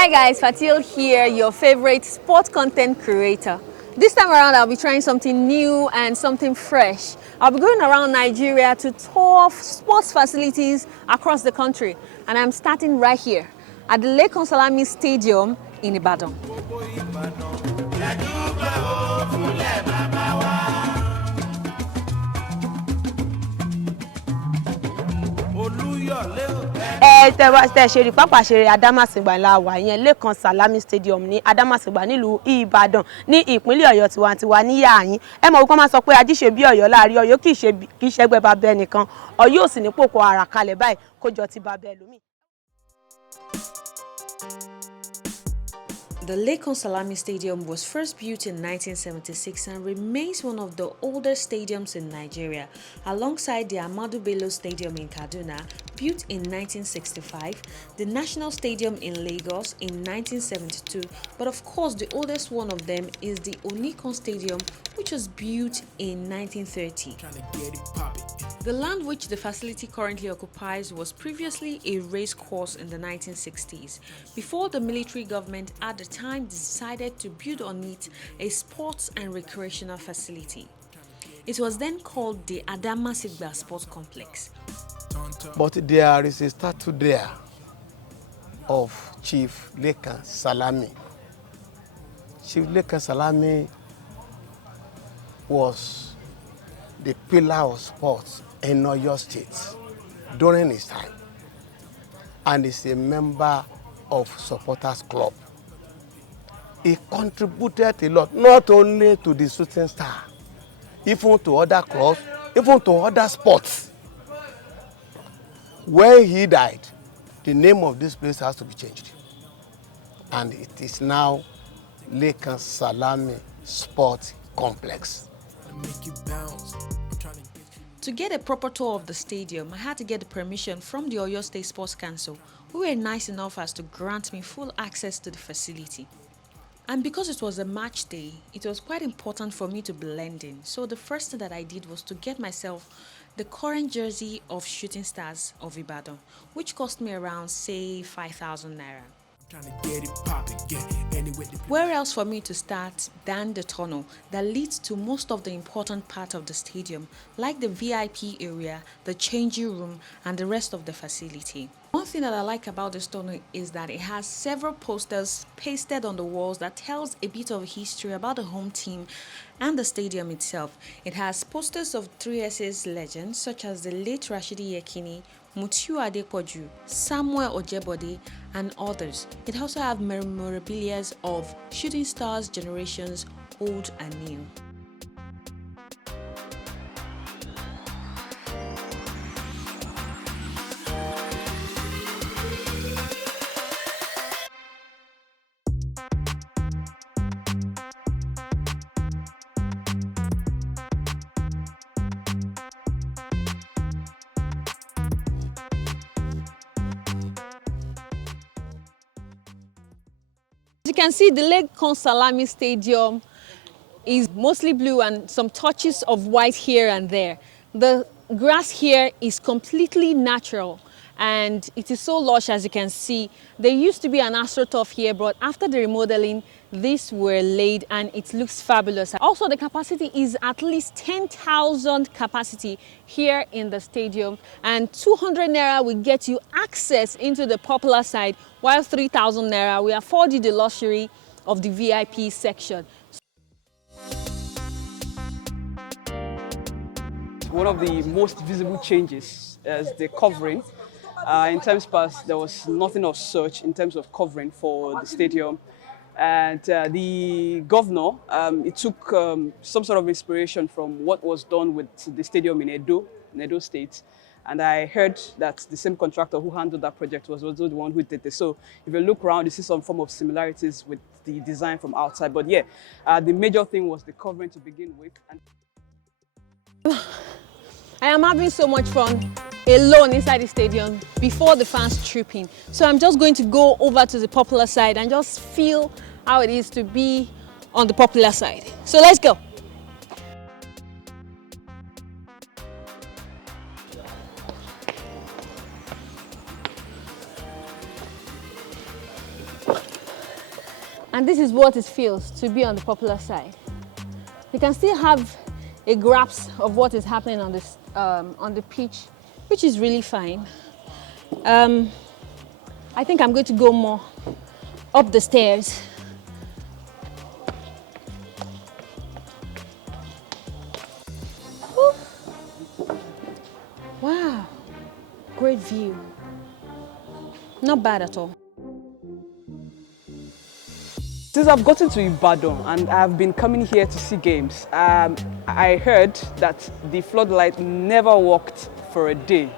Hi guys, Fatil here, your favorite sport content creator. This time around I'll be trying something new and something fresh. I'll be going around Nigeria to tour sports facilities across the country, and I'm starting right here at the Lekan Salami Stadium in Ibadan. Tẹ́ ṣe rí pápá ṣeré Adamasingba la wà yẹn Lekan Salami Stadium ní Adamasingba nílùú Ibadan ní ìpínlẹ̀ Ọ̀yọ́ tiwantiwa ní yàáyín. Ẹ mọ̀ wípé wọ́n máa sọ pé ajíṣe bí Ọ̀yọ́ láàrin Ọ̀yọ́ kì í ṣẹgbẹ́ bàbá ẹnìkan. Ọ̀yọ́ ò sì ní pòkó ara kalẹ̀ báyìí kó jọ ti bàbá ẹlòmíì. The Lekan Salami Stadium was first built in 1976 and remains one of the oldest stadiums in Nigeria, alongside the Ahmadu Bello Stadium in Kaduna, built in 1965, the National Stadium in Lagos in 1972, but of course the oldest one of them is the Onikan Stadium, which was built in 1930. The land which the facility currently occupies was previously a race course in the 1960s, before the military government at the time decided to build on it a sports and recreational facility. It was then called the Adamasingba Sports Complex. But there is a statue there of Chief Lekan Salami. Chief Lekan Salami was the pillar of sports in Oyo State during his time, and is a member of supporters club. He contributed a lot, not only to the shooting star, even to other clubs, even to other sports. When he died, the name of this place has to be changed, and it is now Lekan Salami Sports Complex. To get a proper tour of the stadium, I had to get the permission from the Oyo State Sports Council, who were nice enough as to grant me full access to the facility. And because it was a match day, it was quite important for me to blend in. So the first thing that I did was to get myself the current jersey of Shooting Stars of Ibadan, which cost me around, say, 5,000 naira. Where else for me to start than the tunnel that leads to most of the important part of the stadium, like the VIP area, the changing room, and the rest of the facility. One thing that I like about this tunnel is that it has several posters pasted on the walls that tells a bit of history about the home team and the stadium itself. It has posters of 3S's legends such as the late Rashidi Yekini, Mutiu Adepoju, Samuel Ojebode, and others. It also has memorabilia of Shooting Stars generations old and new. You can see the Lekan Salami Stadium is mostly blue and some touches of white here and there. The grass here is completely natural and it is so lush, as you can see. There used to be an AstroTurf here, but after the remodeling, these were laid and it looks fabulous. Also, the capacity is at least 10,000 capacity here in the stadium, and 200 naira will get you access into the popular side, while 3,000 naira will afford you the luxury of the VIP section. One of the most visible changes is the covering. In times past, there was nothing of such in terms of covering for the stadium. And the governor, it took some sort of inspiration from what was done with the stadium in Edo State. And I heard that the same contractor who handled that project was also the one who did this. So if you look around, you see some form of similarities with the design from outside. But yeah, the major thing was the covering to begin with. I am having so much fun alone inside the stadium before the fans troop in. So I'm just going to go over to the popular side and just feel how it is to be on the popular side. So let's go. And this is what it feels to be on the popular side. You can still have a grasp of what is happening on this on the pitch, which is really fine. I think I'm going to go more up the stairs. Woo. Wow, great view. Not bad at all. Since I've gotten to Ibadan and I've been coming here to see games, I heard that the floodlight never worked for a day.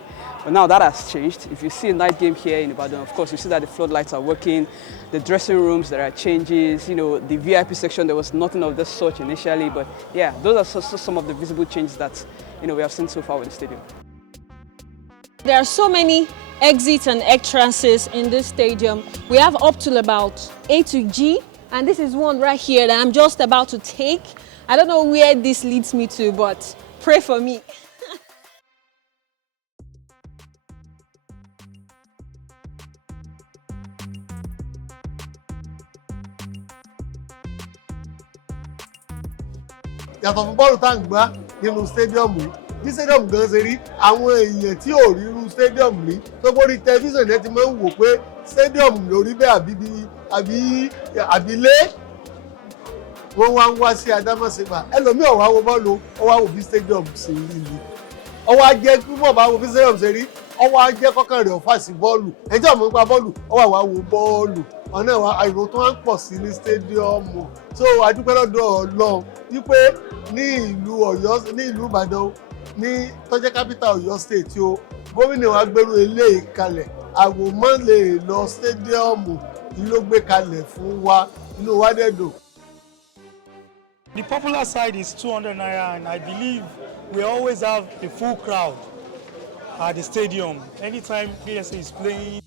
But now that has changed. If you see a night game here in Ibadan, of course, you see that the floodlights are working. The dressing rooms, there are changes. You know, the VIP section, there was nothing of this sort initially. But yeah, those are some of the visible changes that, you know, we have seen so far with the stadium. There are so many exits and entrances in this stadium. We have up to about A to G. And this is one right here that I'm just about to take. I don't know where this leads me to, but pray for me. Yàtọ̀ fún bọ́ọ̀lù tá à ń gbá nínú stadium yìí, bí stadium gan ṣe rí, àwọn èèyàn tí ò rí irú stadium rí tó bórí tẹlifíṣàn yẹn ti máa ń wò pé stadium lórí bẹ́ẹ̀ àbílé wọ́n wá ń wá sí Adamasingba. Ẹlòmíì ó wá wo bọ́ọ̀lù, ó wá wo bí stadium ṣe rí ni. Ó wá jẹ́ púpọ̀ bá wo bí stadium ṣe rí, ó wá jẹ́ kọ́kàn rẹ̀ ọ̀fà sí bọ́ọ̀lù. Ẹjọ́ mọ̀ nípa bọ́ọ̀lù, ó wá wo bọ́ọ̀lù. Ọ̀nà ìwà àìrò tó ń pọ̀ sí ní stadium. So adúpẹ́ lọ́dọ̀ Ọlọ́run wípé ní ìlú Ọ̀yọ́, ní ìlú Ìbàdàn, ní tó jẹ́ capital Ọ̀yọ́ state o, gómìnà wa gbèrú eléyìí kalẹ̀. Àwòmọ́ lè lọ stadium yìí ló gbé kalẹ̀ fún wa, inú wa dẹ̀ dùn. The popular side is 200 naira, and I believe we always have a full crowd at the stadium anytime PSA is playing.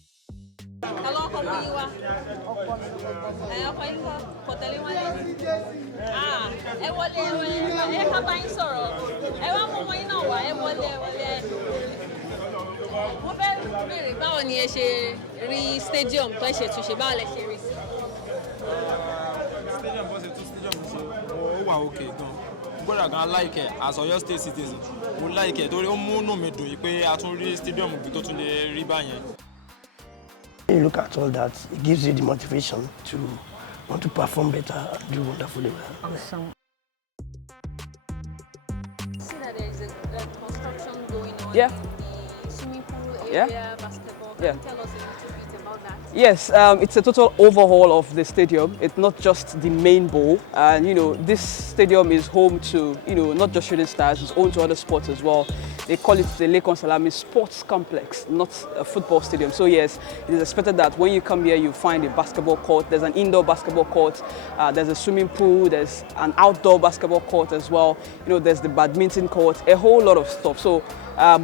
Báwo ni ẹ ṣe rí stadium tó ṣe túnṣe, báwo lẹ ṣe rí sí? Stadium bó ṣe tún stadium ṣe ó wà okay gan. Gbọ́dọ̀ gan like ẹ̀ as Ọ̀yọ́ state citizen. Mo like ẹ̀ torí ó mú inú mi dùn pé a tún rí stadium tó tún lè rí báyẹn. When you look at all that, it gives you the motivation to want to perform better and do wonderfully well. Awesome. See that there is a construction going on in the swimming pool area, basketball. Can you tell us a little bit about that? Yes, it's a total overhaul of the stadium. It's not just the main bowl. And, you know, this stadium is home to, you know, not just shooting stars, it's home to other sports as well. They call it the Lekan Salami Sports Complex, not a football stadium. So yes, it is expected that when you come here, you find a basketball court. There's an indoor basketball court. There's a swimming pool. There's an outdoor basketball court as well. You know, there's the badminton court, a whole lot of stuff. So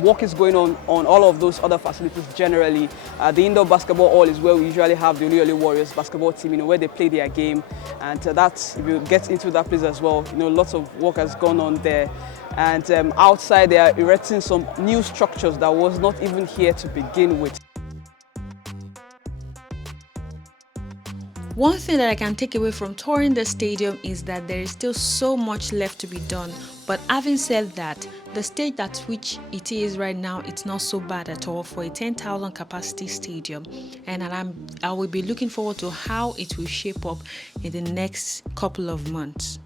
work is going on all of those other facilities generally. The indoor basketball hall is where we usually have the Oluyole Warriors basketball team, you know, where they play their game. And that's, if you get into that place as well, you know, lots of work has gone on there. And outside they are erecting some new structures that was not even here to begin with. One thing that I can take away from touring the stadium is that there is still so much left to be done. But having said that, the stage at which it is right now, it's not so bad at all for a 10,000 capacity stadium. And I will be looking forward to how it will shape up in the next couple of months.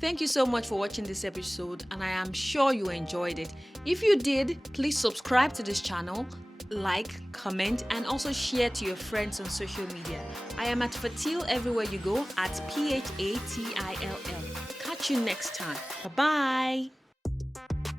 Thank you so much for watching this episode, and I am sure you enjoyed it. If you did, please subscribe to this channel, like, comment, and also share to your friends on social media. I am at Fatil everywhere you go, at PHATILL. Catch you next time. Bye-bye.